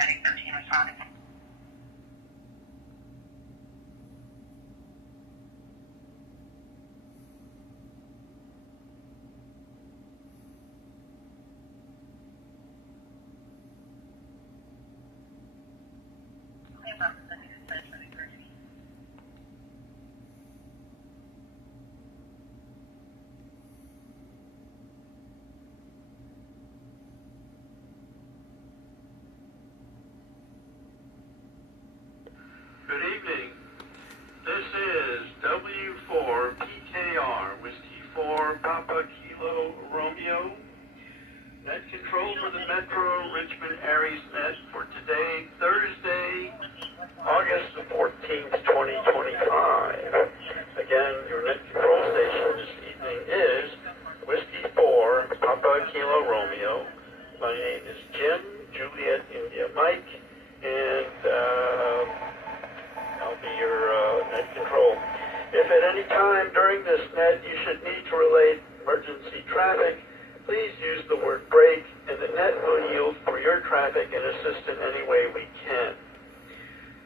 Medic 13 responding. Good evening. This is W4PKR, Whiskey 4 Papa Kilo Romeo. Net control for the Metro Richmond Area net for today, Thursday, August the 14th, 2025. Again, your net control station this evening is Whiskey 4 Papa Kilo Romeo. My name is Jim, Juliet India Mike, and I'll be your net control. If at any time during this net you should need to relay emergency traffic, please use the word break, and the net will yield for your traffic and assist in any way we can.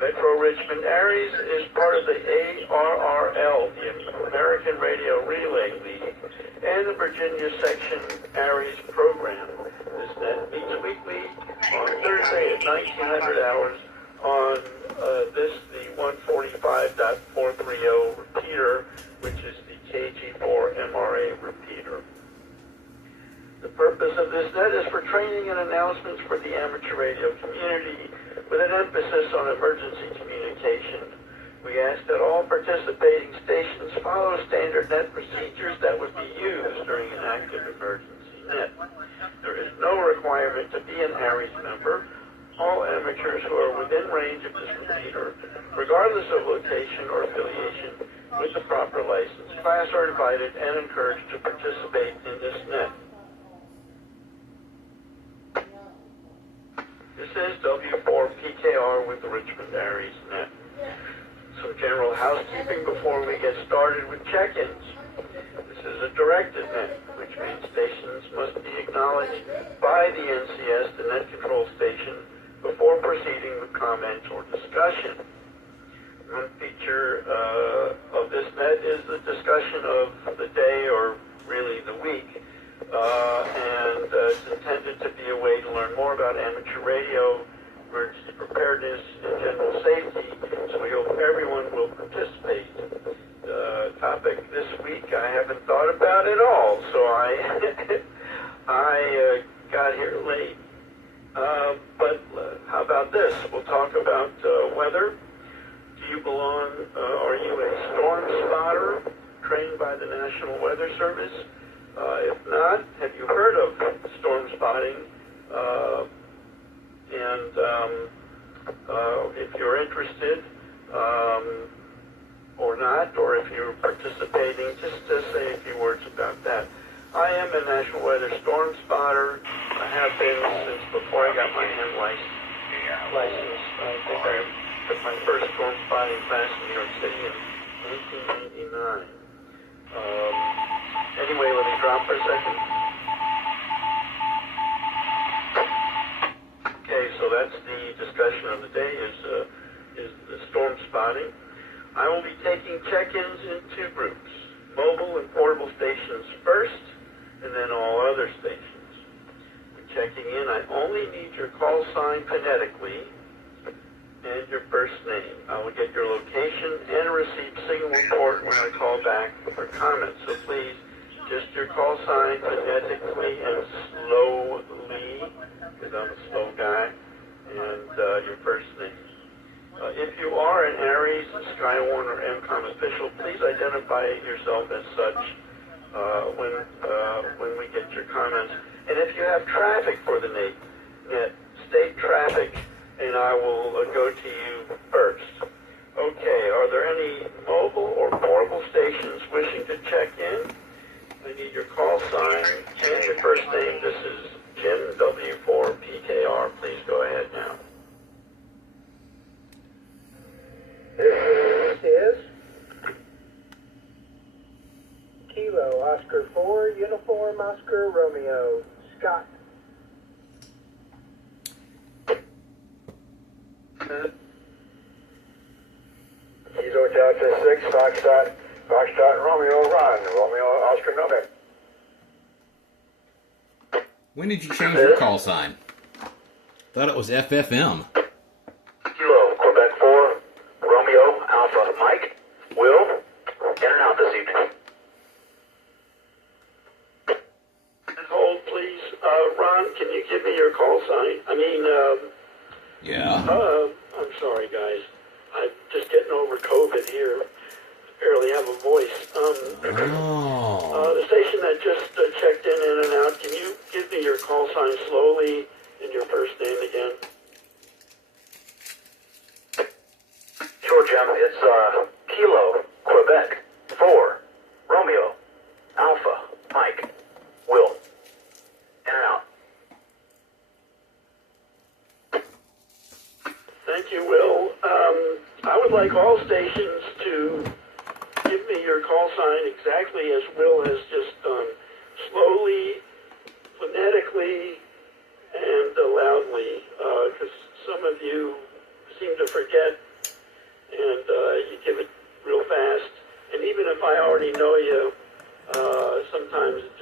Metro Richmond Aries is part of the ARRL, the American Radio Relay League, and the Virginia Section Aries program. This net meets weekly on Thursday at 1900 hours on the 145.430 repeater, which is the KG4 MRA repeater. The purpose of this net is for training and announcements for the amateur radio community, with an emphasis on emergency communication. We ask that all participating stations follow standard net procedures that would be used during an active emergency net. There is no requirement to be an ARIES member. All amateurs who are within range of this repeater, regardless of location or affiliation with the proper license class, are invited and encouraged to participate in this net. This is W4PKR with the Richmond Aries net. Some general housekeeping before we get started with check-ins. This is a directed net, which means stations must be acknowledged by the NCS, the net control station, before proceeding with comment or discussion. One feature of this net is the discussion of the day, or really the week, and it's intended to be a way to learn more about amateur radio, emergency preparedness, and general safety, so we hope everyone will participate. The topic this week I haven't thought about at all, so I got here late. But how about this? We'll talk about weather. Do you belong, are you a storm spotter trained by the National Weather Service? If not, have you heard of storm spotting? If you're interested, or not, or if you're participating, just say a few words about that. I am a National Weather Storm Spotter. I have been since before I got my hand license. I think I took my first storm spotting class in New York City in 1999. Anyway, let me drop for a second. Okay, so that's the discussion of the day, is the storm spotting. I will be taking check-ins in two groups, mobile and portable stations first, and then all other stations. When checking in, I only need your call sign phonetically and your first name. I will get your location and receive signal report when I call back for comments. So please, just your call sign phonetically and slowly, because I'm a slow guy, and your first name. If you are an ARIES, Skywarn, or MCOM official, please identify yourself as such when we get your comments. And if you have traffic for the net, state traffic, and I will go to you first. Okay, are there any mobile or portable stations wishing to check in? I need your call sign and your first name. This is Jim, W4PKR. Please go ahead now. This is Kilo Oscar 4 Uniform Oscar Romeo Scott. Foxtrot, Romeo, Ron, Romeo, Oscar, November. When did you change your call sign? Thought it was FFM. Kilo, Quebec 4, Romeo, Alpha, Mike, Will, in and out this evening. Hold, please. Ron, can you give me your call sign? Yeah. I'm sorry, guys. I'm just getting over COVID here. Barely have a voice. The station that just checked in and out, can you give me your call sign slowly and your first name again? Sure, Jim. It's Kilo, Quebec 4, Romeo, Alpha, Mike, Will, in and out. Thank you, Will. I would like all stations to give me your call sign exactly as Will has just done. Slowly, phonetically, and loudly, because some of you seem to forget, and you give it real fast. And even if I already know you, sometimes it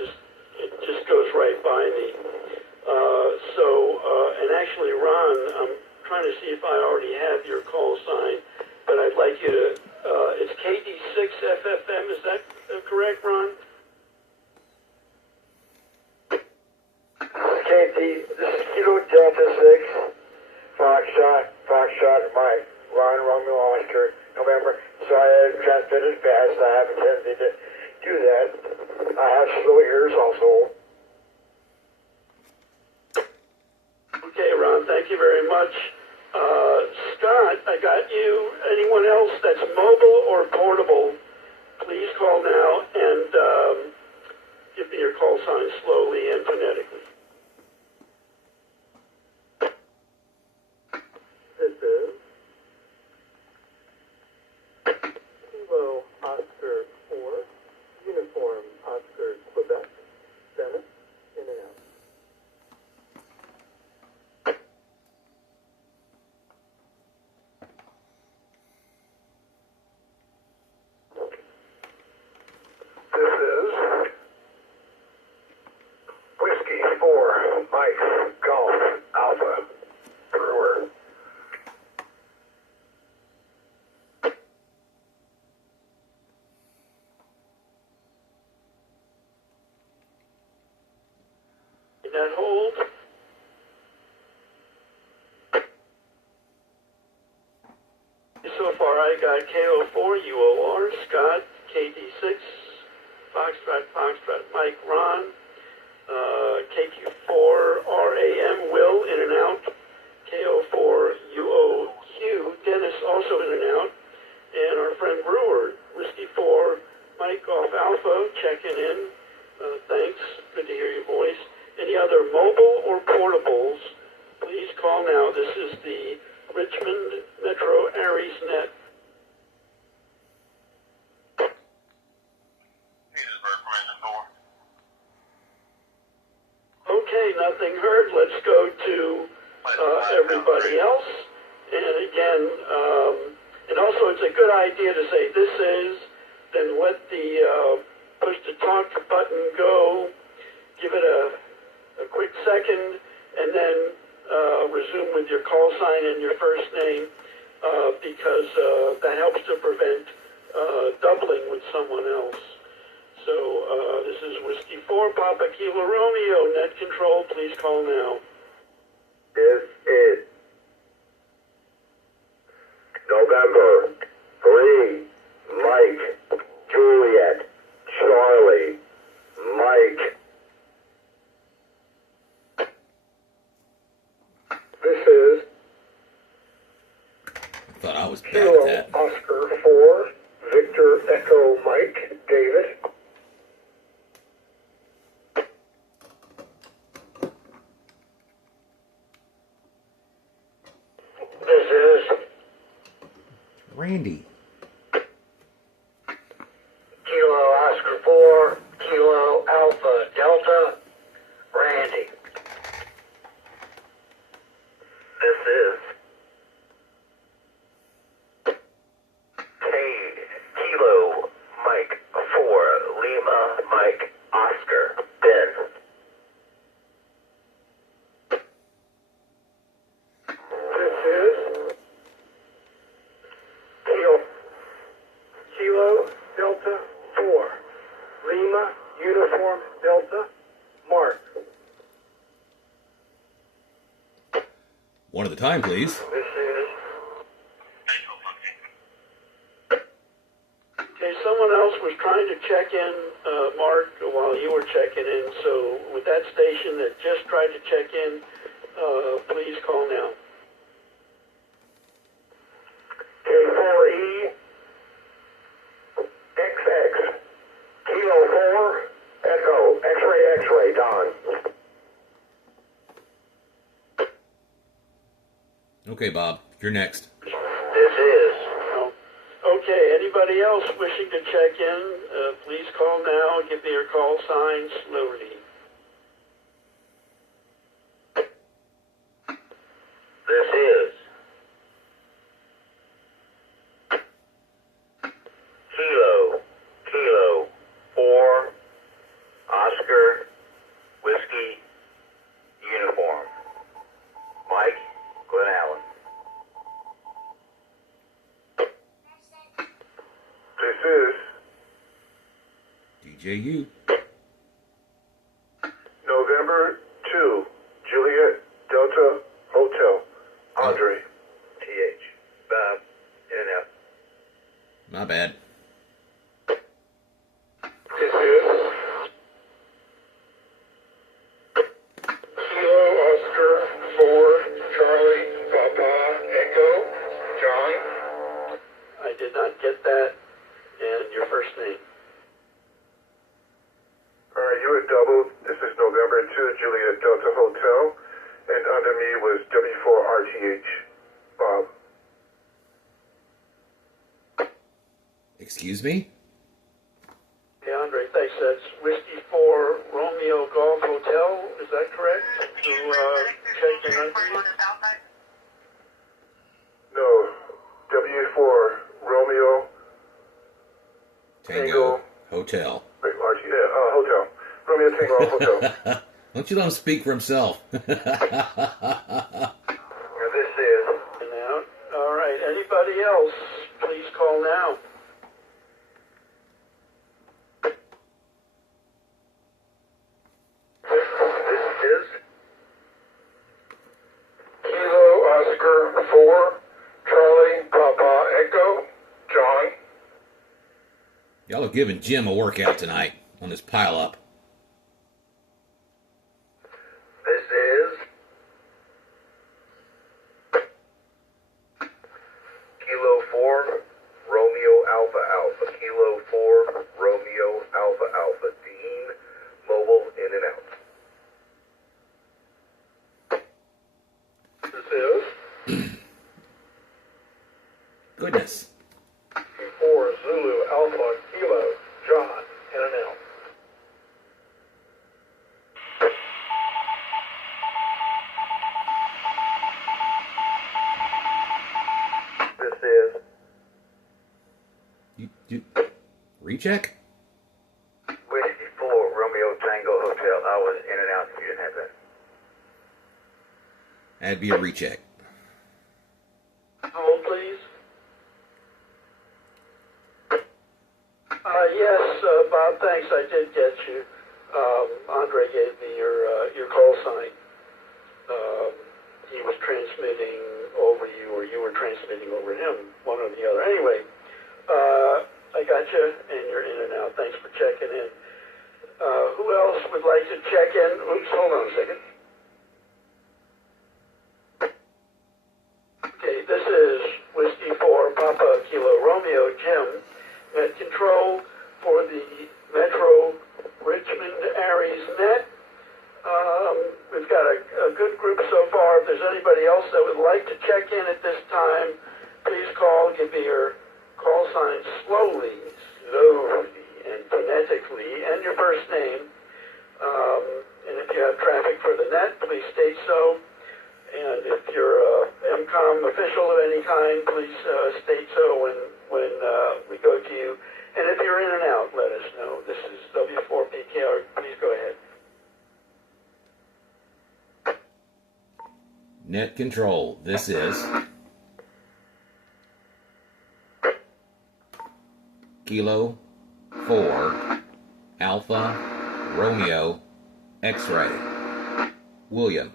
just goes right by me. And actually, Ron, I'm trying to see if I already have your call sign, but I'd like you to, it's KD6FFM, is that correct, Ron? This is Kilo Delta 6, Foxtrot, Mike, Ron, Romeo, Oscar, November. Sorry, I transmitted fast. I have a tendency to do that. I have slow ears also. Okay, Ron, thank you very much. Scott, I got you. Anyone else that's mobile or portable, please call now and give me your call sign slowly and phonetically. This is Kilo Oscar 4, Uniform Oscar Quebec, Dennis, in and out. This is Whiskey 4, Mike, Golf, Alpha, Brewer. In that hold. So far, I got KO4, UOR, Scott, KD6, Foxtrot, Mike, Ron, KQ4, RAM, Will, in and out, KO4, UOQ, Dennis, also in and out, and our friend Brewer, Whiskey 4, Mike, Golf Alpha, checking in. Thanks, good to hear your voice. Any other mobile or portables, please call now. This is the Richmond Metro Aries Net. Okay, nothing heard. Let's go to everybody else. And again, and also it's a good idea to say this is, then let the push to talk button go, give it a quick second, and then resume with your call sign and your first name, because that helps to prevent doubling with someone else. So this is Whiskey 4, Papa Kilo Romeo, net control, please call now. This is November 3, Mike, Juliet, Charlie, Mike. This is I thought I was bad Kilo at that. Oscar 4, Victor Echo Mike, David. This is Randy. Kilo Oscar 4, Kilo Alpha Delta, Randy. This is Kilo time, please. This is Okay, someone else was trying to check in, Mark, while you were checking in. So with that station that just tried to check in, please call now. K4E XX Kilo 4 Echo X-ray Don. Okay, Bob, you're next. This is Okay, anybody else wishing to check in, please call now. Give me your call sign slowly. This is Kilo 4 Oscar Whiskey Uniform. Mike Glen Allen. This is DJU. November 2 Juliet Delta Hotel. Andre. TH. Bob. In and out. My bad. This is Kilo Oscar 4 Charlie Papa Echo John. I did not get that. And your first name. You were doubled. This is November 2 Juliet Delta Hotel. And under me was W4RTH Bob. Excuse me? Hey, Andre, thanks. That's Whiskey 4 Romeo Golf Hotel. Is that correct? To check in under you? No. W4 Romeo Tango Hotel. Wait, Hotel. Romeo Tango Hotel. Don't you let him speak for himself? This is And out. All right. Anybody else? Please call now. This is Kilo Oscar 4 Charlie Papa Echo John. Y'all are giving Jim a workout tonight on this pile up. This is Kilo 4 Romeo Alpha Alpha. Kilo 4 Romeo Alpha Alpha. Dean Mobile in and out. This is Goodness. 4 Zulu Alpha Kilo John in and out. This is You recheck? Whiskey 4 Romeo Tango Hotel. I was in and out if you didn't have that. That'd be a recheck. Hold, please. Yes, Bob, thanks. I did get you. Andre gave me your call sign. He was transmitting over you, or you were transmitting over him, one or the other. Anyway, I got you, and you're in and out. Thanks for checking in. Who else would like to check in? Oops, hold on a second. Okay, this is Whiskey 4 Papa Kilo Romeo Jim at control for the Metro Richmond Aries net. We've got a good group so far. If there's anybody else that would like to check in at this time, please call. Give me your call sign slowly, and phonetically, and your first name. And if you have traffic for the net, please state so. And if you're a MCOM official of any kind, please state so when we go to you. And if you're in and out, let us know. This is W4PKR. Please go ahead. Net control. This is Kilo 4 Alpha Romeo X-ray William.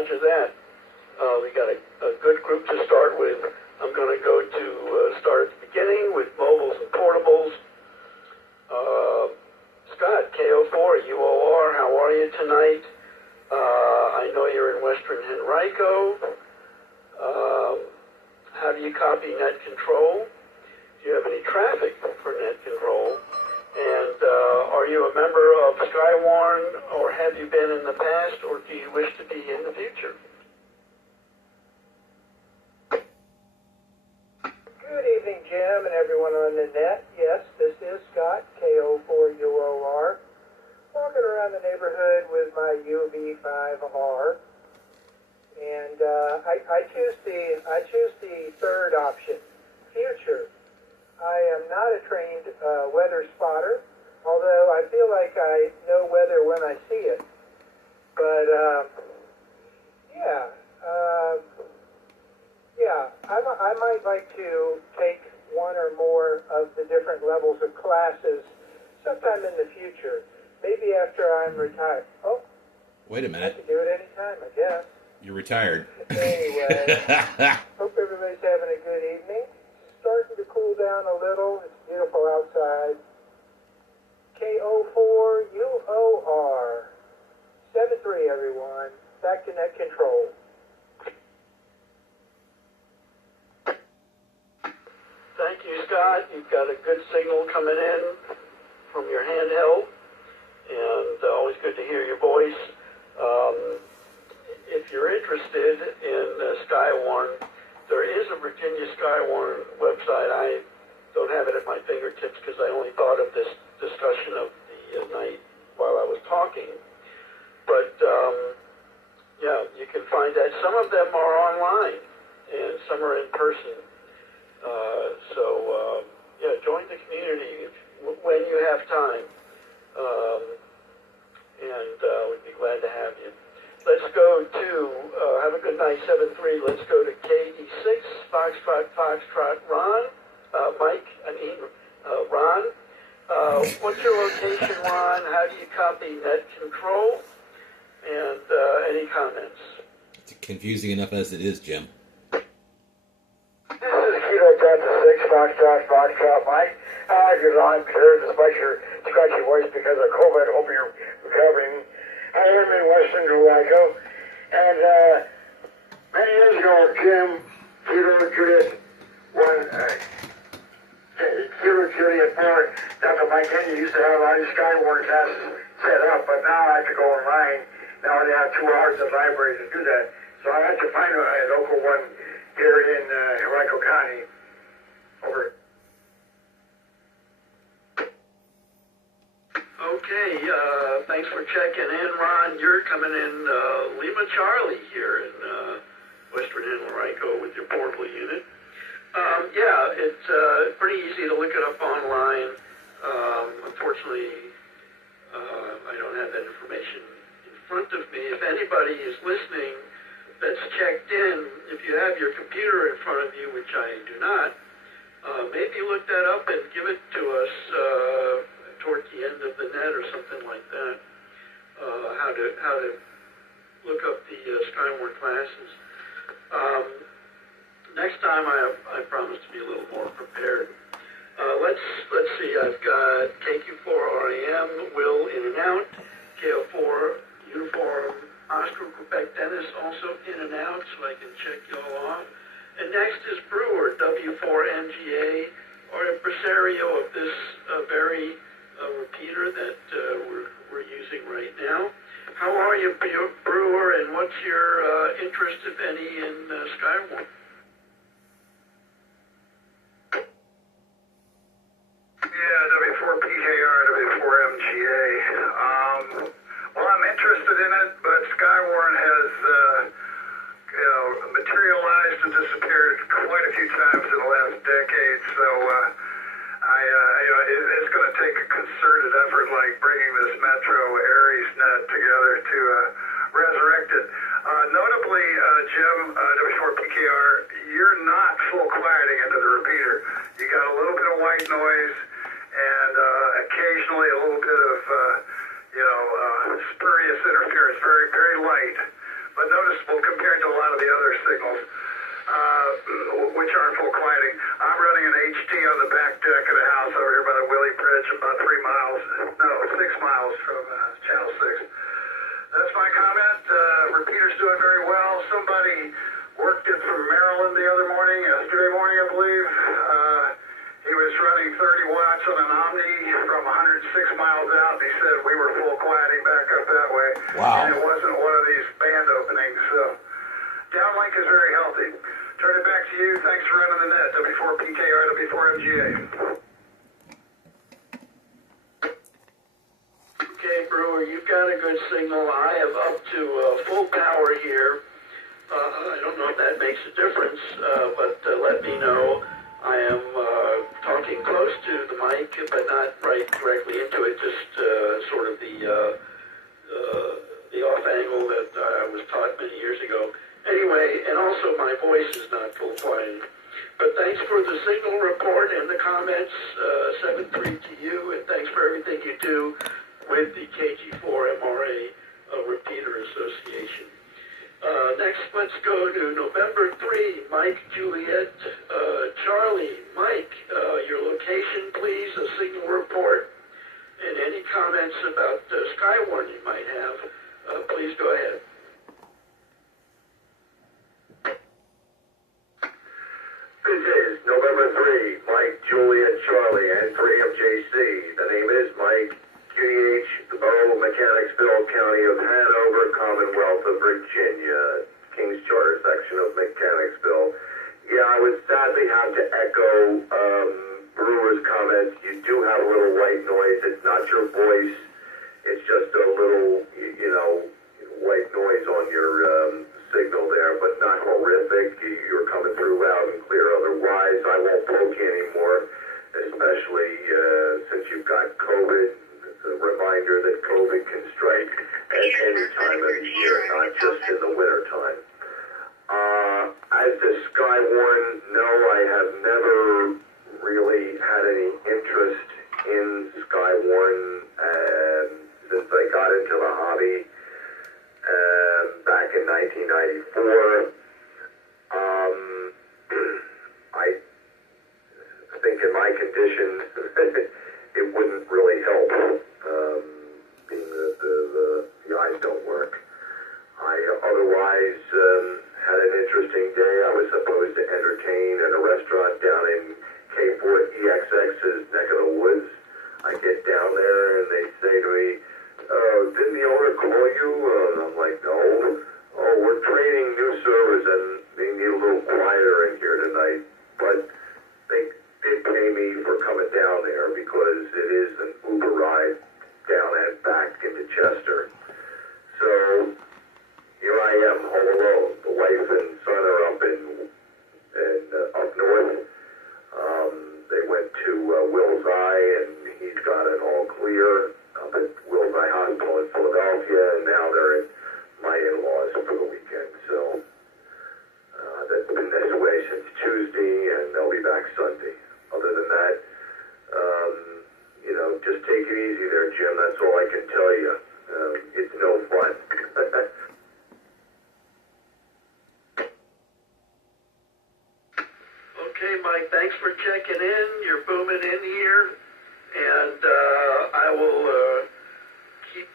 Roger that. We got a good group to start with. I'm going to go to start at the beginning with mobiles and portables. Scott, KO4, UOR, how are you tonight? I know you're in Western Henrico. How do you copy net control? Do you have any traffic for net control? And are you a member of Skywarn, or have you been in the past, or do you wish to be in the future? Good evening, Jim, and everyone on the net. Yes, this is Scott, KO4UOR, walking around the neighborhood with my UV5R, and I choose the third option, future. I am not a trained weather spotter, although I feel like I know weather when I see it. But I might like to take one or more of the different levels of classes sometime in the future. Maybe after I'm retired. Oh, Wait a I minute. can do it anytime, I guess. You're retired. Anyway, hope everybody's having a good evening. Starting to cool down a little. It's beautiful outside. KO4UOR. 7-3, everyone. Back to net control. Thank you, Scott. You've got a good signal coming in from your handheld, and always good to hear your voice. If you're interested in Skywarn, there is a Virginia Skywarn website. I don't have it at my fingertips because I only thought of this discussion of the night while I was talking. But, yeah, you can find that. Some of them are online, and some are in person. Yeah, join the community when you have time, and we'd be glad to have you. Let's go to, have a good night, 7-3. Let's go to KD6, Foxtrot, Ron, Ron. What's your location, Ron? How do you copy net control? And any comments? It's confusing enough as it is, Jim. This is Kilo Delta 6, Foxtrot, Mike. You're on clear despite your scratchy voice because of COVID. Hope you're recovering. I am in Western Henrico, and many years ago, Jim, Kilo Juliet 4, Dr. Mike Kenny used to have all these Skywarn classes set up, but now I have to go online. Now they have 2 hours of library to do that. So I had to find a local one here in Henrico County. Over. Okay, thanks for checking in, Ron. You're coming in Lima Charlie here in Western Henrico with your portable unit. Yeah, it's pretty easy to look it up online. Unfortunately, I don't have that information in front of me. If anybody is listening that's checked in, if you have your computer in front of you, which I do not, maybe look that up and give it to us toward the end of the net or something like that. How to look up the Skywarn classes. Next time I promise to be a little more prepared. Let's see. I've got KQ4RAM, Will in and out, KO4 Uniform, Oscar Quebec Dennis also in and out, so I can check y'all off. And next is Brewer, W4NGA, or impresario of this very repeater that we're using right now. How are you, Brewer, and what's your interest, if any, in Skywarn? Yeah, W4PKR, W4MGA. Well, I'm interested in it, but Skywarn has, materialized and disappeared quite a few times in the last decade. So, it's going to take a concerted effort, like bringing this Metro Aries net together to resurrect it. Notably, Jim, W4PKR, you're not full quieting into the repeater. You got a little bit of white noise and occasionally a little bit of, spurious interference, very, very light. but noticeable compared to a lot of the other signals, which aren't full quieting. I'm running an HT on the back deck of the house over here by the Willie Bridge, about 6 miles from Channel 6. That's my comment. Repeater's doing very well. Somebody worked in from Maryland yesterday morning, I believe. He was running 30 watts on an Omni from 106 miles out, and he said we were full quieting back up that way. Wow. And it wasn't one of these band openings, so downlink is very healthy. Turn it back to you. Thanks for running the net. W4PKR, W4MGA. Okay, Brewer, you've got a good signal. I am up to full power here. I don't know if that makes a difference, but let me know. I am talking close to the mic, but not right directly into it, just sort of the off angle that I was taught many years ago. Anyway, and also my voice is not full quiet. But thanks for the signal report and the comments, 7-3 to you, and thanks for everything you do with the KG4MRA Repeater Association. Next, let's go to November 3, Mike, Juliet, Charlie. Mike, your location, please, a signal report, and any comments about Skywarn you might have, please go ahead. This is November 3, Mike, Juliet, Charlie, and 3MJC. The name is Mike, QDH, the Borough of Mechanicsville, County of Hanover, Commonwealth of Virginia, King's Charter section of Mechanicsville. Yeah, I would sadly have to echo Brewer's comments. You do have a little white noise. It's not your voice. It's just a little, white noise on your signal there, but not horrific. You're coming through loud and clear. Otherwise, I won't poke you anymore, especially since you've got COVID. It's a reminder that COVID can strike at any time of the year, not just in the winter time. As to Skywarn, no, I have never really had any interest in Skywarn since I got into the hobby back in 1994. I think in my condition, it wouldn't really help, being that the eyes don't work. I otherwise had an interesting day. I was supposed to entertain at a restaurant down in K4EXX's neck of the woods. I get down there and they say to me, didn't the owner call you? And I'm like, no. Oh, we're training new servers and they need a little quieter in here tonight. But they did pay me for coming down there because it is an Uber ride down and back into Chester. So here I am, home alone. The wife and son are up up north. They went to Will's Eye, and he's got it all clear up at Will's Eye Hospital in Philadelphia, and now they're at my in-laws for the weekend. So that's been this way since Tuesday, and they'll be back Sunday. Other than that, just take it easy there, Jim. That's all I can tell you. It's no fun. Okay, Mike, thanks for checking in. You're booming in here, and I will keep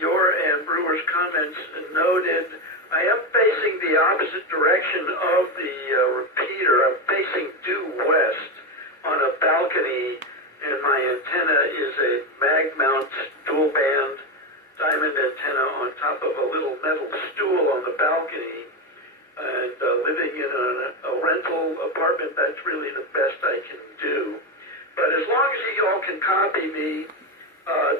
your and Brewer's comments noted. I am facing the opposite direction of the repeater. I'm facing due west on a balcony, and my antenna is a mag-mount dual-band diamond antenna on top of a little metal stool on the balcony. And living in a rental apartment, that's really the best I can do. But as long as you all can copy me,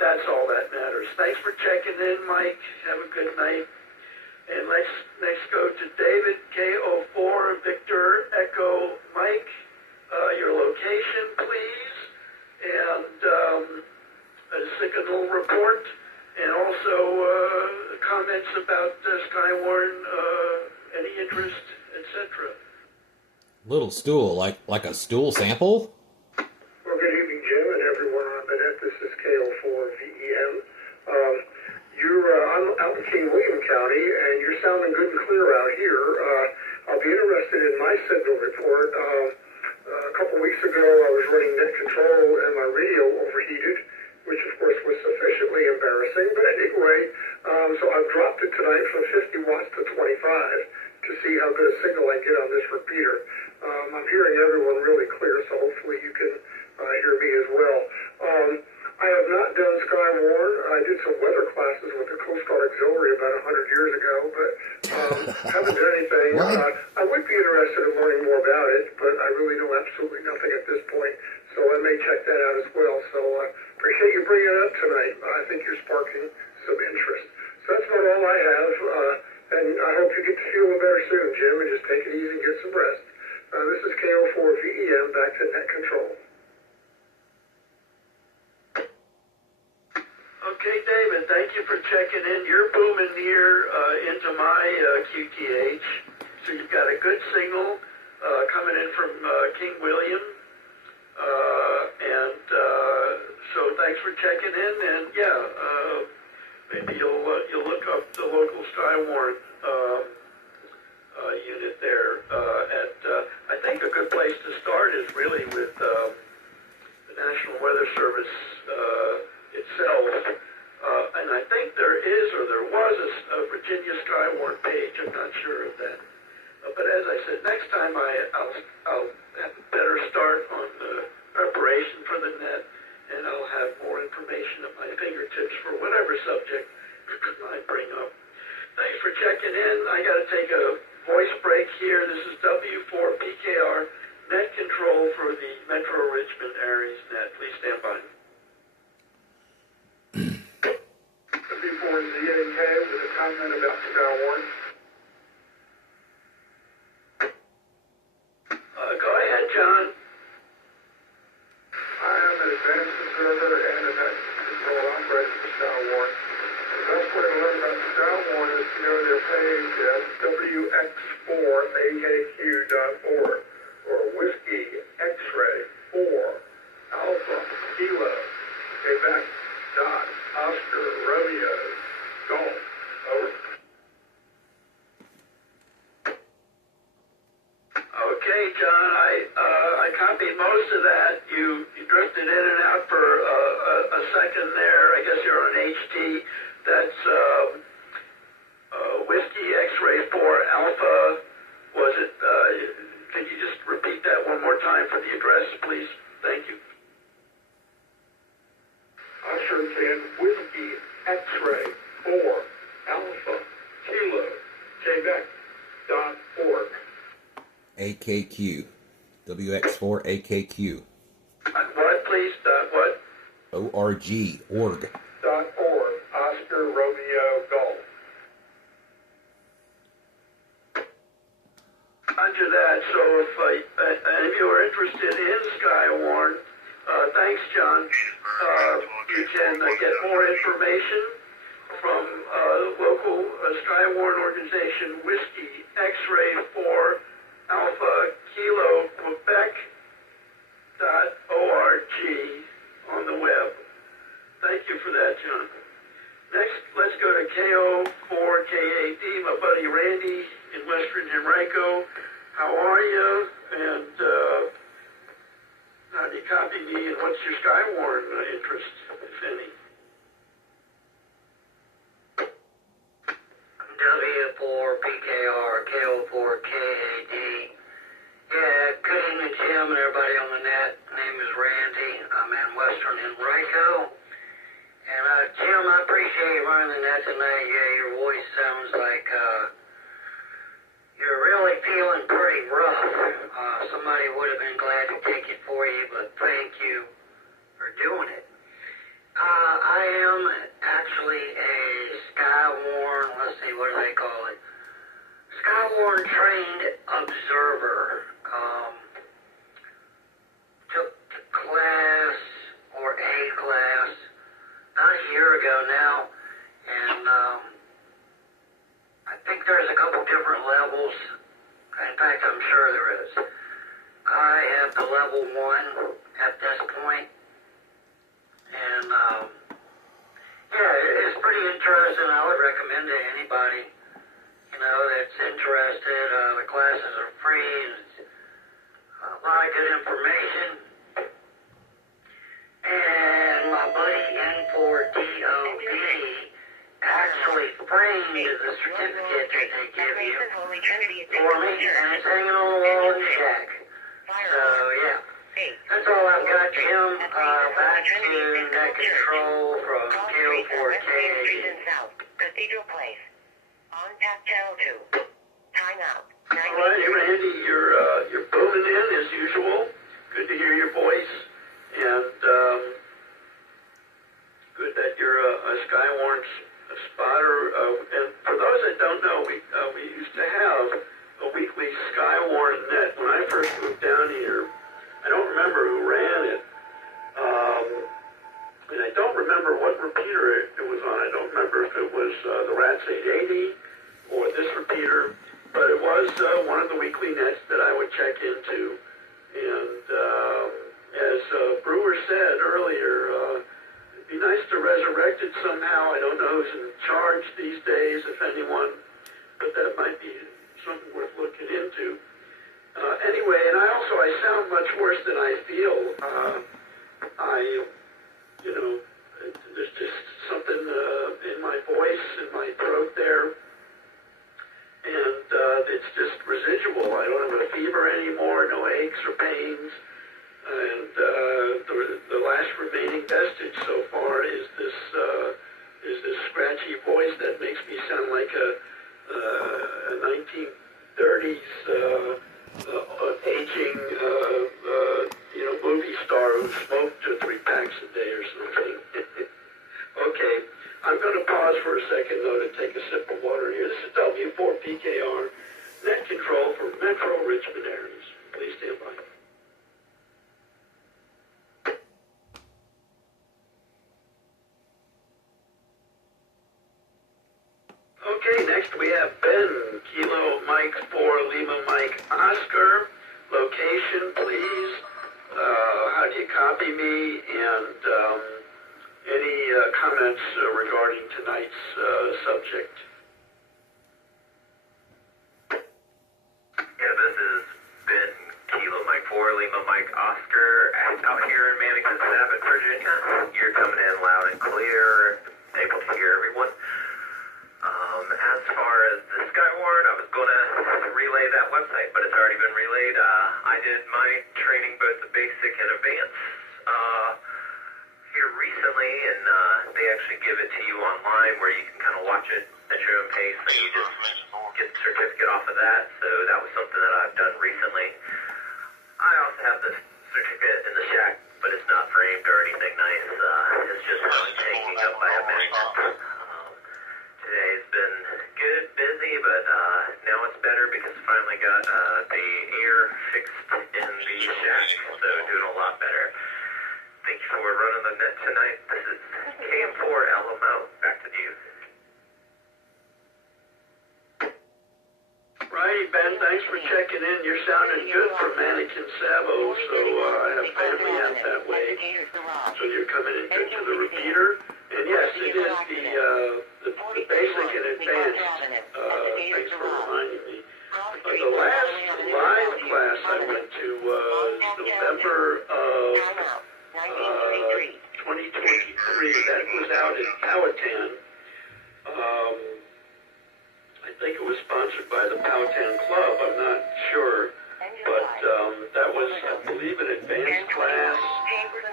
that's all that matters. Thanks for checking in, Mike. Have a good night. And let's next go to David, KO4, Victor, Echo, Mike. Your location, please. And a signal report. And also comments about Skywarn, any interest, etc. Little stool, like a stool sample? Well, good evening, Jim, and everyone on the net. This is KO4VEM. You're out in King William County, and you're are sounding good and clear out here. I'll be interested in my signal report. A couple weeks ago, I was running net control and my radio overheated, which of course was sufficiently embarrassing. But anyway, so I've dropped it tonight from 50 watts to 25 to see how good a signal I get on this repeater. I'm hearing everyone really clear, so hopefully you can hear me as well. I have not done Skywarn. I did some weather classes with the Coast Guard Auxiliary about 100 years ago, but haven't done anything. I would be interested in learning more about it, but I really know absolutely nothing at this point, so I may check that out as well. So appreciate you bringing it up tonight. I think you're sparking some interest. So that's about all I have, and I hope you get to feeling better soon, Jim, and just take it easy and get some rest. This is KO4VEM, back to net control. Okay, David, thank you for checking in. You're booming here into my QTH. So you've got a good signal coming in from King William. So thanks for checking in. And yeah, maybe you'll look up the local Skywarn unit there. I think a good place to start is really with the National Weather Service itself. And I think there is, or there was, a Virginia Skywarn page. I'm not sure of that. But as I said, next time I'll have a better start on the preparation for the net, and I'll have more information at my fingertips for whatever subject I bring up. Thanks for checking in. I got to take a voice break here. This is W4PKR net control for the Metro Richmond Area's net. Please stand by. Before ZNK with a comment about Skywarn. Go ahead, John. I am an advanced observer and a net control operator for Skywarn. The best way to learn about Skywarn is to go to their page at wx4akq.org or Whiskey X-Ray 4 Alpha Kilo Quebec dot Oscar Romeo Golf. Over. Okay, John, I copied most of that. You drifted in and out for a second there. I guess you're on HT. That's Whiskey X-Ray 4 Alpha. Was it? Can you just repeat that one more time for the address, please? Thank you. I sure can. Whiskey X-Ray 4 Alpha Kilo Quebec .org. AKQ. WX4 AKQ. What, please? What? ORG. Org. .org. Oscar Romeo Golf. Under that, so if any of you are interested in Skywarn, thanks, John. You can get more information from local Skywarn organization, Whiskey X-Ray 4 Alpha Kilo Quebec .org on the web. Thank you for that, John. Next, let's go to KO4KAD, my buddy Randy in Western Henrico. How are you? And how do you copy me? And what's your Skywarn interest, if any? W4PKR, KO4KAD. Yeah, good evening, Jim, and everybody on the net. My name is Randy. I'm in Western Henrico. And, Jim, I appreciate you running the net tonight. Yeah, your voice sounds like, you're really feeling pretty rough. Somebody would have been glad to take it for you, but thank you for doing it. I am actually a Skywarn, let's see, what do they call it? Skywarn trained observer. Took the class, or a class, about a year ago now, and I think there's a couple different levels. In fact, I'm sure there is. I have the level 1 at this point. And, yeah, it's pretty interesting. I would recommend it to anybody, that's interested. The classes are free. It's a lot of good information. And my buddy N4DOD actually framed the certificate that they give you for me, and it's hanging on the wall in the shack. So, yeah. That's all I've got, Jim. Back to net control from KO4KAD. Cathedral Place. On tap channel 2. Time out. All right, Randy, you're booming in as usual. Good to hear your voice, and good that you're a Skywarn spotter. And for those that don't know, we used to have a weekly Skywarn net. When I first moved down here, I don't remember who ran it, and I don't remember what repeater it was on. I don't remember if it was the RATS 880 or this repeater, but it was one of the weekly nets that I would check into. And as Brewer said earlier, it'd be nice to resurrect it somehow. I don't know who's in charge these days, if anyone, but that might be something worth looking into. Anyway, and I sound much worse than I feel. There's just something in my voice, in my throat there, and it's just residual. I don't have a fever anymore, no aches or pains, and the last remaining vestige so far is this scratchy voice that makes me sound like a 1930s aging, movie star who smoked 3 packs a day or something. Okay, I'm going to pause for a second, though, to take a sip of water here. This is W4PKR, net control for Metro Richmond areas. Please stand by. Okay, next we have Ben, Kilo Mike 4, Lima Mike Oscar. Location, please. How do you copy me? And any comments regarding tonight's subject? Yeah, this is Ben, Kilo Mike 4, Lima Mike Oscar, out here in Mannington, Sabbath, Virginia. You're coming in loud and clear, able to hear everyone. As far as the Skywarn, I was going to relay that website, but it's already been relayed. I did my training, both the basic and advanced, here recently, and they actually give it to you online where you can kind of watch it at your own pace, and you just get the certificate off of that. So that was something that I've done recently. I also have the certificate in the shack, but it's not framed or anything nice. It's just hanging up by a magnet. Today's been good, busy, but now it's better because I finally got the air fixed in the shack, so doing a lot better. Thank you for running the net tonight. This is KM4LMO. Back to you. Righty, Ben, thanks for checking in. You're sounding good for Mannequin Sabo, so I have family out that way. So you're coming in good to the repeater. And yes, it is the basic and advanced. Thanks for reminding me. The last live class I went to was November of 2023. That was out in Powhatan. I think it was sponsored by the Powhatan Club. I'm not sure. But that was, I believe, an advanced class.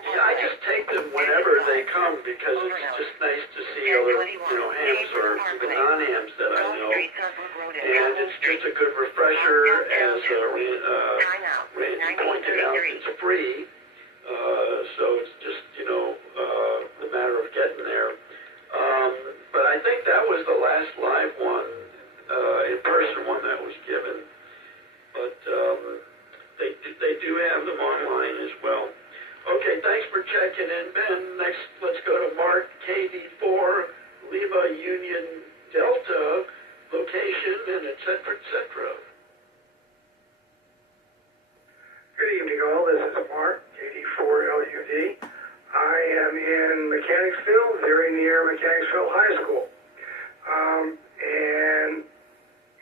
Yeah, I just take them whenever they come because it's just nice to see other, hams or even non-hams that I know. And it's just a good refresher, as Randy pointed out, it's free. So it's just, a matter of getting there. But I think that was the last live one, in-person one that was given. But they do have them online as well. Okay, thanks for checking in, Ben. Next, let's go to Mark, KD4, Lima Union Delta, location, and et cetera, et cetera. Good evening, all. This is Mark, KD4LUD. I am in Mechanicsville, very near Mechanicsville High School. And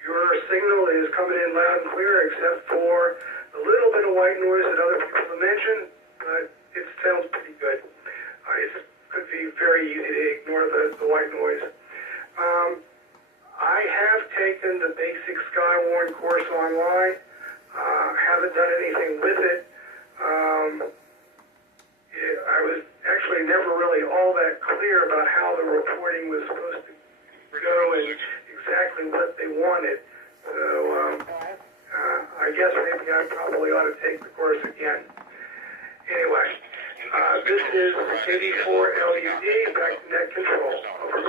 Your signal is coming in loud and clear, except for a little bit of white noise that other people have mentioned. It sounds pretty good. It could be very easy to ignore the white noise. I have taken the basic Skywarn course online. Haven't done anything with it. I was actually never really all that clear about how the reporting was supposed to go and exactly what they wanted. So I guess maybe I probably ought to take the course again. Anyway, this is KD4 LUD, back to net control. Over.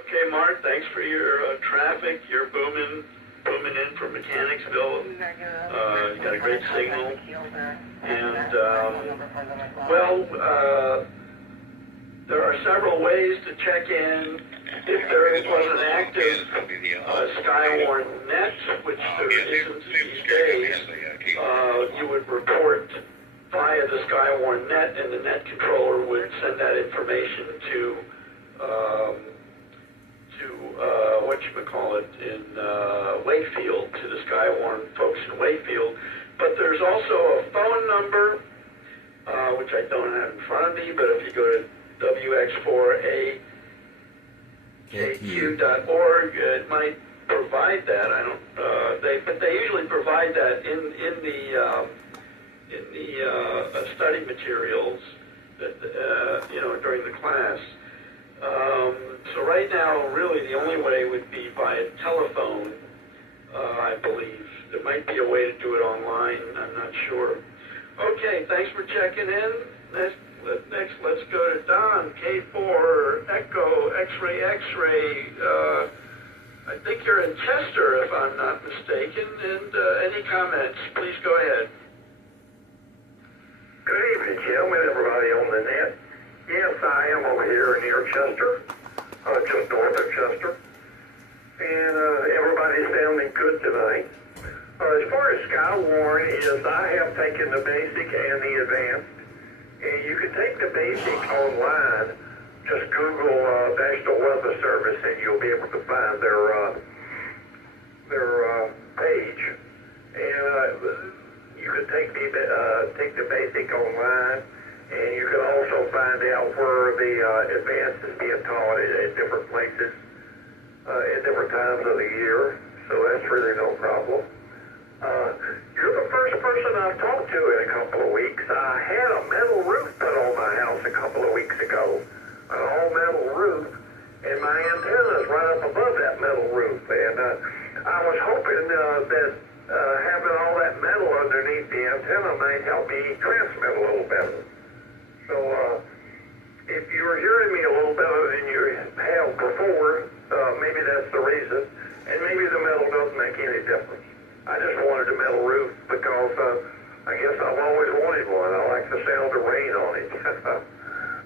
Okay, Mark, thanks for your traffic. You're booming in from Mechanicsville. You got a great signal. And, there are several ways to check in. If there was an active Skywarn net, which there isn't these days, you would report via the Skywarn net, and the net controller would send that information to in Wakefield, to the Skywarn folks in Wakefield. But there's also a phone number, which I don't have in front of me, but if you go to wx4akq.org, it might provide that. I don't. But they usually provide that in the study materials that during the class. So right now, really, the only way would be by telephone, I believe. There might be a way to do it online. I'm not sure. Okay, thanks for checking in. Next, let's go to Don, K4, Echo, X-ray, X-ray. I think you're in Chester, if I'm not mistaken. And any comments, please go ahead. Good evening, Jim, and everybody on the net. Yes, I am over here near Chester, just north of Chester. And everybody's sounding good tonight. As far as Skywarn is, I have taken the basic and the advanced. And you can take the basic online. Just Google National Weather Service, and you'll be able to find their page. And you can take the basic online, and you can also find out where the advanced is being taught at different places at different times of the year. So that's really no problem. You're the first person I've talked to in a couple of weeks. I had a metal roof put on my house a couple of weeks ago, an all-metal roof, and my antenna is right up above that metal roof. And I was hoping that having all that metal underneath the antenna might help me transmit a little better. So if you're hearing me a little better than you have before, maybe that's the reason, and maybe the metal doesn't make any difference. I just wanted a metal roof because I guess I've always wanted one. I like the sound of rain on it.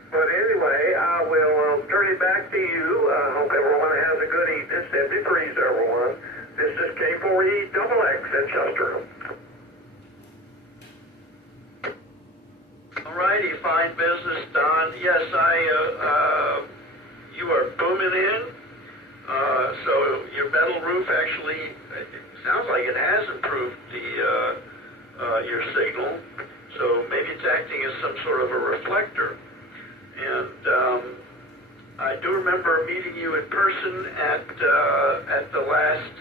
But anyway, I will turn it back to you. I hope everyone has a good evening. 73s, everyone. This is K4EXX in Chester. All righty, fine business, Don. Yes, you are booming in. So your metal roof actually, it sounds like it has improved your signal. So maybe it's acting as some sort of a reflector. And I do remember meeting you in person at the last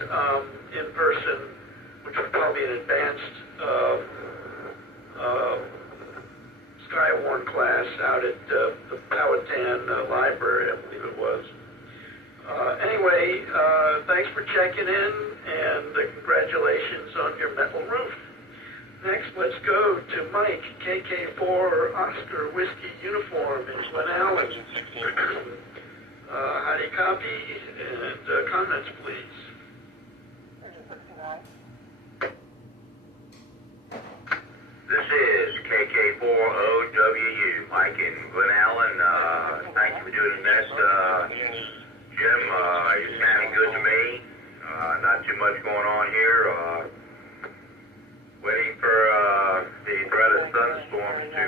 in-person, which was probably an advanced Skywarn class out at the Powhatan Library, I believe it was. Anyway, thanks for checking in, and congratulations on your metal roof. Next, let's go to Mike, KK4 Oscar Whiskey Uniform in Glen Allen. How do you copy? And comments, please. This is KK4OWU, Mike in Glen Allen. Thank you for doing this. Jim, you're sounding good to me. Not too much going on here. Waiting for the threat of thunderstorms to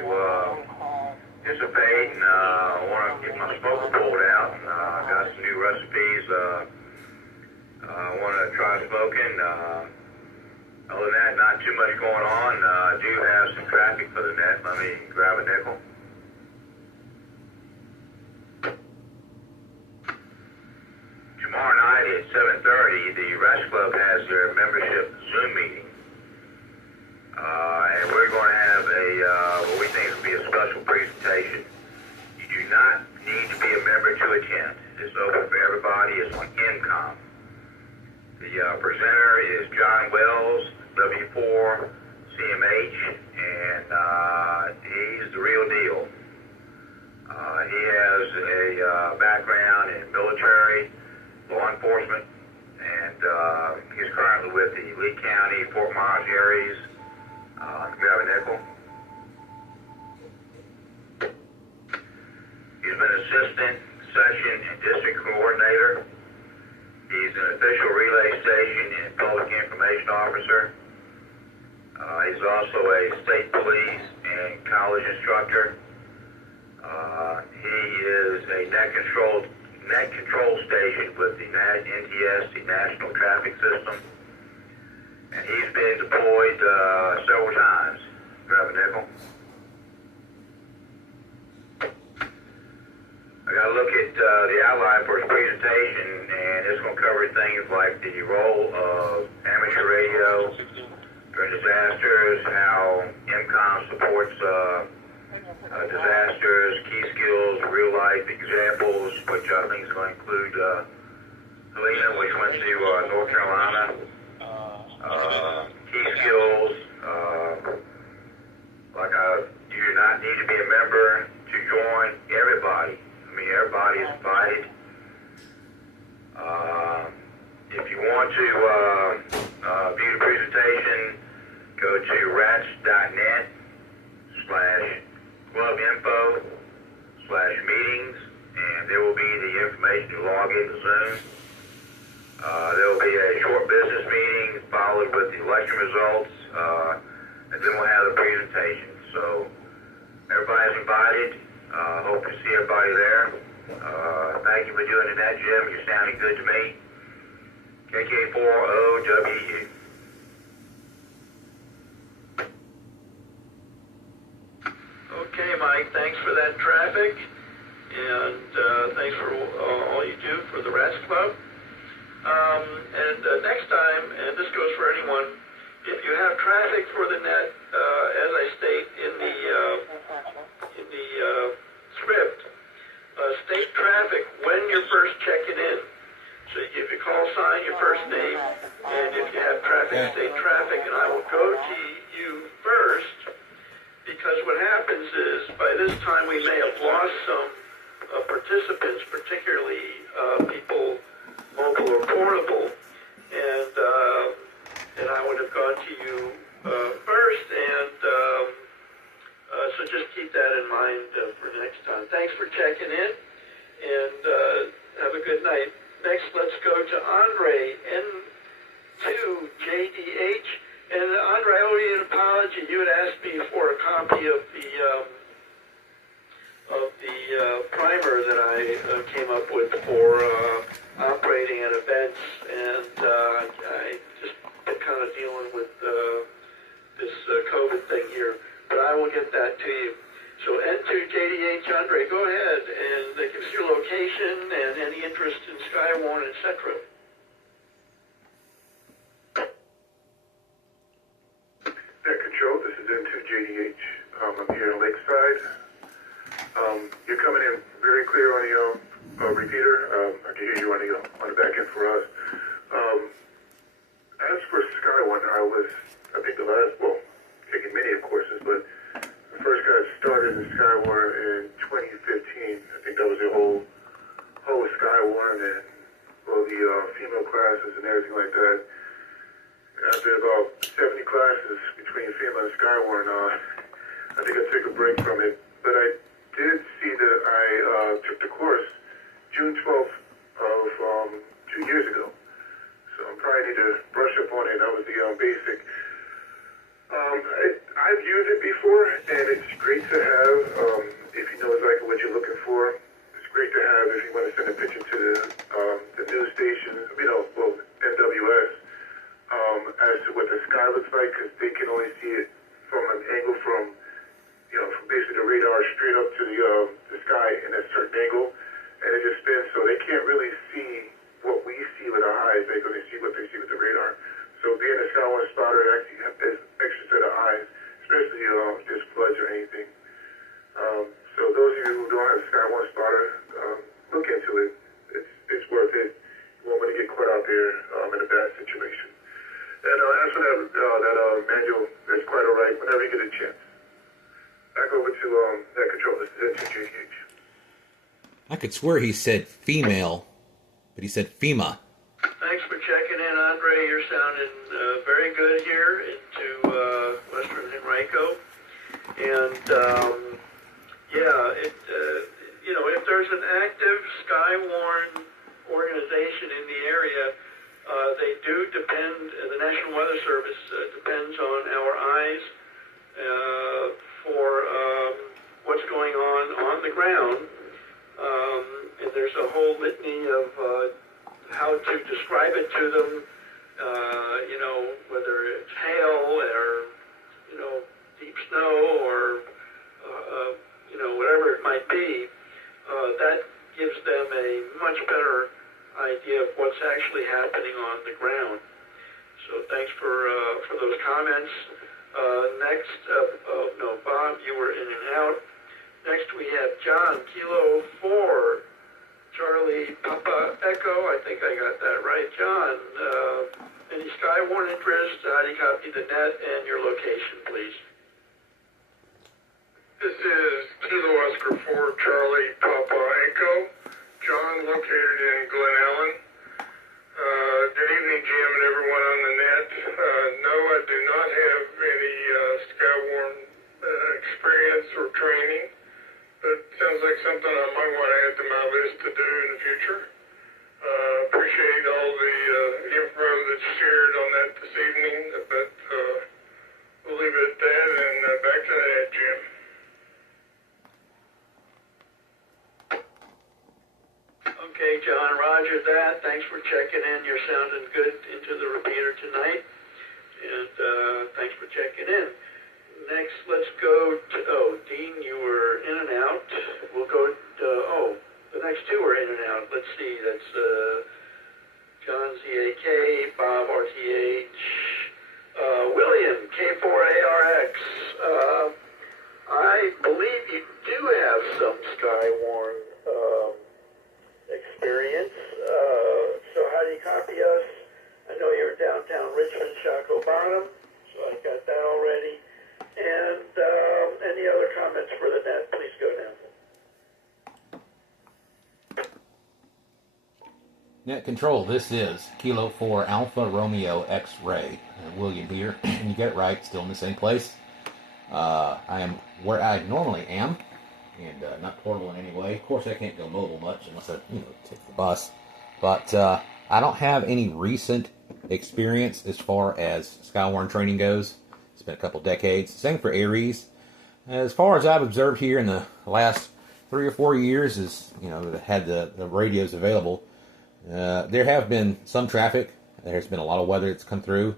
dissipate, and I want to get my smoke pulled out. And got recipes. I want to try smoking. Other than that, not too much going on. I do have some traffic for the net. Let me grab a nickel. Tomorrow night at 7:30, the Rest Club has their membership Zoom meeting. And we're going to have what we think will be a special presentation. You do not need to be a member to attend. It's open for everybody. It's on INCOM. The presenter is John Wells, W4 CMH, and he's the real deal. He has a background in military, law enforcement, and he's currently with the Lee County, Fort Myers areas. Grab a nickel. He's been assistant, section, and district coordinator. He's an official relay station and public information officer. He's also a state police and college instructor. He is a net control station with the NTS, the National Traffic System. And he's been deployed several times. Grab a nickel. I got to look at the outline for his presentation, and it's going to cover things like the role of amateur radio during disasters, how MCOM supports disasters, key skills, real-life examples, which I think is going to include Helena, which went to North Carolina. Key skills, you do not need to be a member to join. Everybody, everybody is invited. If you want to view the presentation, go to rats.net/clubinfo/meetings, and there will be the information to log into Zoom. There will be a short business meeting followed with the election results, and then we'll have the presentation. So everybody's invited. Hope to see everybody there. Thank you for doing that, Jim. You're sounding good to me. KK4OWU. Okay, Mike, thanks for that traffic, and thanks for all you do for the Rats Club. Next time, and this goes for anyone, if you have traffic for the net, as I state in the script, state traffic when you're first checking in. So if you call sign your first name, and if you have traffic, state traffic, and I will go to you first, because what happens is by this time we may have lost some participants, particularly people mobile or portable, and I would have gone to you first, and so just keep that in mind for next time. Thanks for checking in, and have a good night. Next, let's go to Andre, N2JDH, and Andre, I owe you an apology. You had asked me for a copy of the primer that I came up with for operating at events, and I just been kind of dealing with this COVID thing here, but I will get that to you. So N2JDH, Andre, go ahead and give us your location and any interest in Skywarn, etc. Net Control, this is N2JDH. I'm here in Lakeside. You're coming in very clear on the repeater. I can hear you on the back end for us. As for Skywarn, I think taking many of courses, but I first got started in Skywarn in 2015. I think that was the whole Skywarn and the female classes and everything like that. After about 70 classes between female and Skywarn, I think I took a break from it. But I did see that I took the course June 12th of 2 years ago. So I probably need to brush up on it. That was the basic. I've used it before, and it's great to have if you know exactly what you're looking for. It's great to have if you want to send a picture to the the sky in a certain angle, and it just spins, so they can't really see what we see with our eyes. They're going to see what they see with the radar. So being a Sky One spotter, actually have this extra set of eyes, especially if there's floods or anything. So those of you who don't have a Sky One spotter, look into it. It's worth it. You won't want to get caught out there in a bad situation. And as for that manual, that's quite all right whenever you get a chance. Back over to that control. This is JGH. I could swear he said female, but he said FEMA. Thanks for checking in, Andre. You're sounding very good here into Western Henrico. And, if there's an active Skywarn organization in the area, they do depend, the National Weather Service depends on our eyes for what's going on the ground. And there's a whole litany of how to describe it to them, whether it's hail or, deep snow or, whatever it might be. That gives them a much better idea of what's actually happening on the ground. So thanks for those comments. Next, Bob, you were in and out. Next we have John, Kilo 4, Charlie Papa Echo. I think I got that right. John, any Skywarn interest? How do you copy the net and your location, please? This is Kilo Oscar 4, Charlie Papa Echo. John, located in Glen Ellen. Good evening, Jim, and everyone on the net. No, I do not have any Skywarn experience or training, but it sounds like something I might want to add to my list to do in the future. Appreciate all the info that's shared on that this evening, but we'll leave it at that, and back to that, Jim. Okay, John, roger that. Thanks for checking in. You're sounding good into the repeater tonight. And thanks for checking in. Next, let's go to, Dean, you were in and out. We'll go, the next two are in and out. Let's see, that's John ZAK, Bob RTH, William K4ARX. I believe you do have some Skywarn experience. So how do you copy us? I know you're downtown Richmond, Chaco Bottom, so I got that already. And any other comments for the net, please go down. Net control, this is Kilo 4 Alpha Romeo X-Ray. William here, and you get it right, still in the same place. I am where I normally am, and not portable in any way. Of course, I can't go mobile much unless I, take the bus. But I don't have any recent experience as far as Skywarn training goes. It's been a couple decades. Same for Aries. As far as I've observed here in the last 3 or 4 years, is had the radios available. There have been some traffic. There's been a lot of weather that's come through,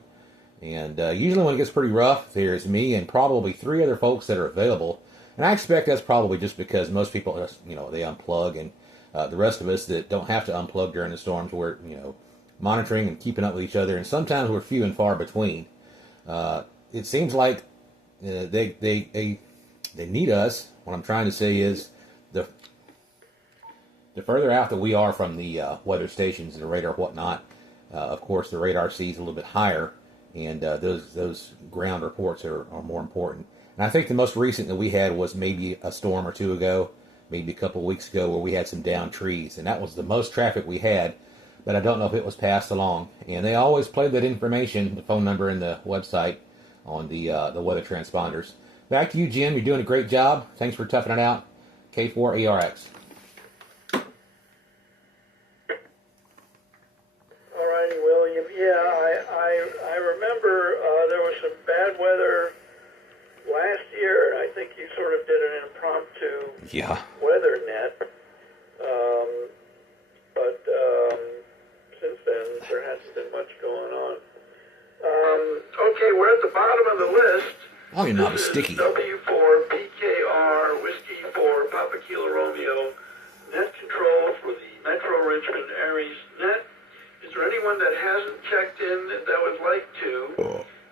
and usually when it gets pretty rough, there's me and probably 3 other folks that are available. And I expect that's probably just because most people, they unplug, and the rest of us that don't have to unplug during the storms, we're, monitoring and keeping up with each other, and sometimes we're few and far between. It seems like they need us. What I'm trying to say is the further out that we are from the weather stations and the radar, whatnot, of course the radar sees a little bit higher, and those ground reports are more important. And I think the most recent that we had was maybe a storm or two ago, maybe a couple of weeks ago, where we had some downed trees, and that was the most traffic we had. But I don't know if it was passed along. And they always play that information, the phone number and the website, on the weather transponders. Back to you, Jim. You're doing a great job. Thanks for toughing it out. K4ARX. All righty, William. Yeah, I remember there was some bad weather last year, and I think you sort of did an impromptu weather net. But since then, there hasn't been much going on. Okay, we're at the bottom of the list. Oh, you're not sticky. W4 PKR Whiskey 4 Papa Kilo Romeo, net control for the Metro Richmond Aries net. Is there anyone that hasn't checked in that would like to?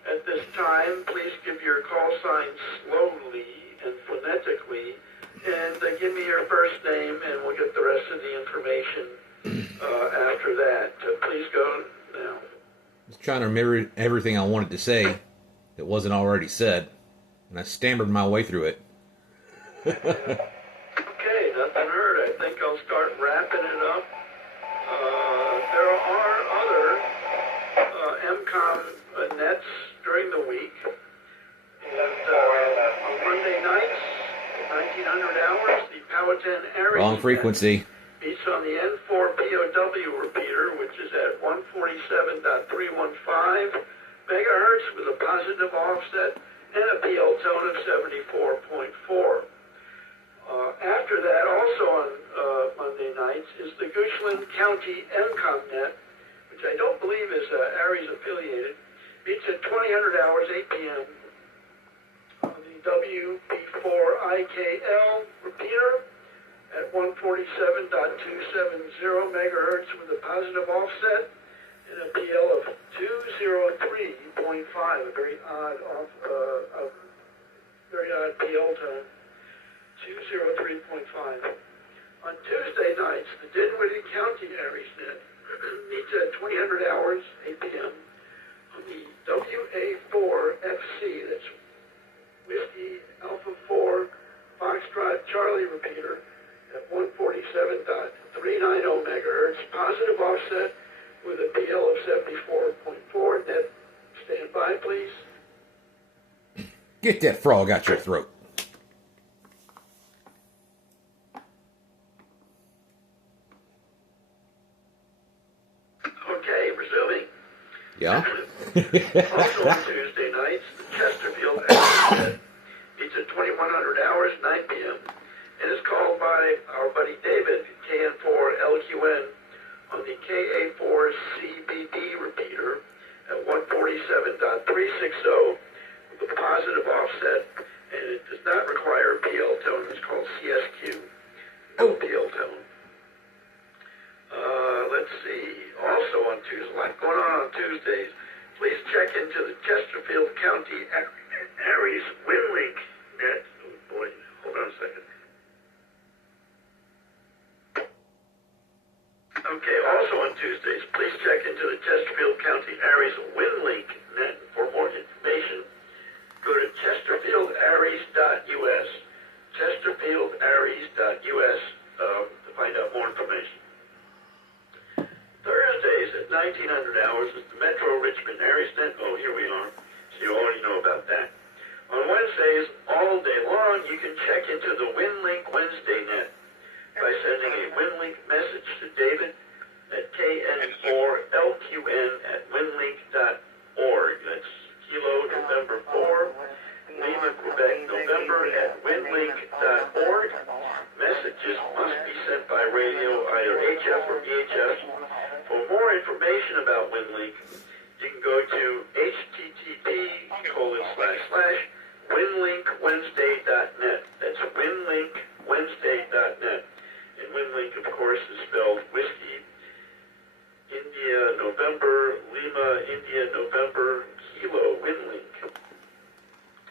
At this time, please give your call sign slowly and phonetically, and give me your first name, and we'll get the rest of the information after that. Please go now. I was trying to remember everything I wanted to say that wasn't already said, and I stammered my way through it. Okay, nothing heard. I think I'll start wrapping it up. There are other MCOM nets during the week. And on Monday nights, 1900 hours, the Powhatan Aries Wrong frequency. beats on the N4 POW repeater, which is at 147.315 megahertz with a positive offset and a PL tone of 74.4. After that, also on Monday nights, is the Goochland County MCOM net, which I don't believe is Aries affiliated. Beats at 2000 hours, 8 p.m. on the WP4IKL repeater at 147.270 megahertz with a positive offset and a PL of 203.5, a very odd PL tone. 203.5. On Tuesday nights, the Dinwiddie County Aries net meets at 2000 hours, 8 p.m. on the WA4FC, that's Whiskey Alpha 4 Foxtrot Charlie repeater at 147.390 megahertz, positive offset with a PL of 74.4. Net, stand by, please. Get that frog out your throat. Okay, resuming. Yeah? Also on Tuesday nights, the Chesterfield Aries net meets at 2100 hours, 9 p.m. and is called by our buddy David, KN4LQN, on the KA4CBD repeater at 147.360 with a positive offset, and it does not require a PL tone. It's called CSQ. No PL tone. Let's see. Also on Tuesday, a lot going on Tuesdays. Please check into the Chesterfield County Aries WinLink net. Oh boy, hold on a second. Okay, also on Tuesdays, please check into the Chesterfield County Aries WinLink net for more information. Go to chesterfieldaries.us. chesterfieldaries.us to find out more information. Thursdays at 1900 hours is the Metro Richmond Aries net. Oh, here we are. So you already know about that. On Wednesdays, all day long, you can check into the WinLink Wednesday net by sending a WinLink message to David at KN4LQN@winlink.org. That's Kilo November 4, Lima, Quebec, November @winlink.org. Messages must be sent by radio, either HF or VHF. For more information about WinLink, you can go to http://winlinkwednesday.net. That's winlinkwednesday.net. And WinLink, of course, is spelled Whiskey, India, November, Lima, India, November, Kilo, WinLink.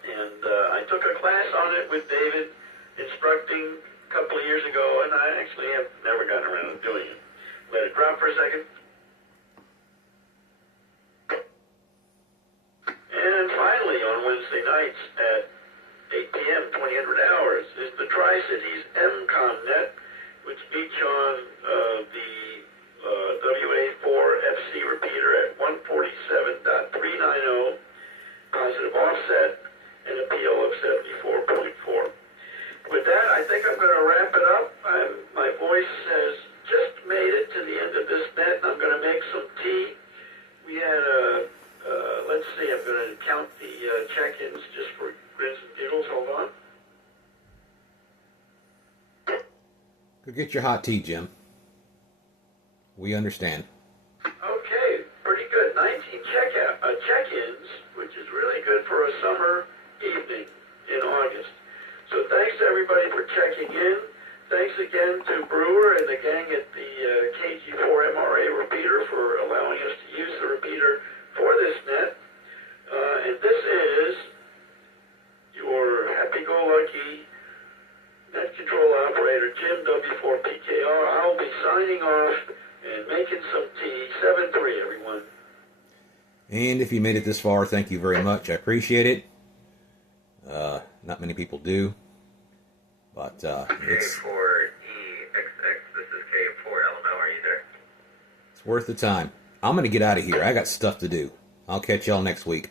And I took a class on it with David, instructing a couple of years ago, and I actually have never gotten around to doing it. Let it drop for a second. And finally, on Wednesday nights at 8 p.m., 2000 hours, is the Tri-Cities MCOM net, which beats on the WA4FC repeater at 147.390, positive offset, and a PL of 74.4. With that, I think I'm going to wrap it up. My voice has just made it to the end of this net, and I'm going to make some tea. We had let's see, I'm going to count the check-ins just for grins and giggles. Hold on. Go get your hot tea, Jim. We understand. Okay, pretty good. 19 check-ins, which is really good for a summer evening in August. So thanks to everybody for checking in. Thanks again to Brewer and the gang at the KG4 MRA repeater for allowing us to use the repeater for this net. And this is your happy-go-lucky net control operator, Jim W4PKR. I'll be signing off and making some tea. 7-3, everyone. And if you made it this far, thank you very much. I appreciate it. Not many people do. But it's K4EXX, this is K4LML, are you there? it's worth the time. I'm going to get out of here. I got stuff to do. I'll catch y'all next week.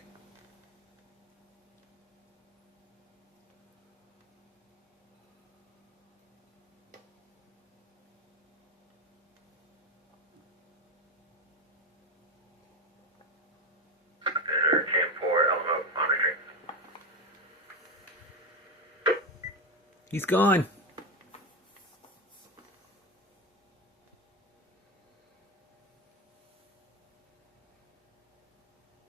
K4LML monitoring. He's gone.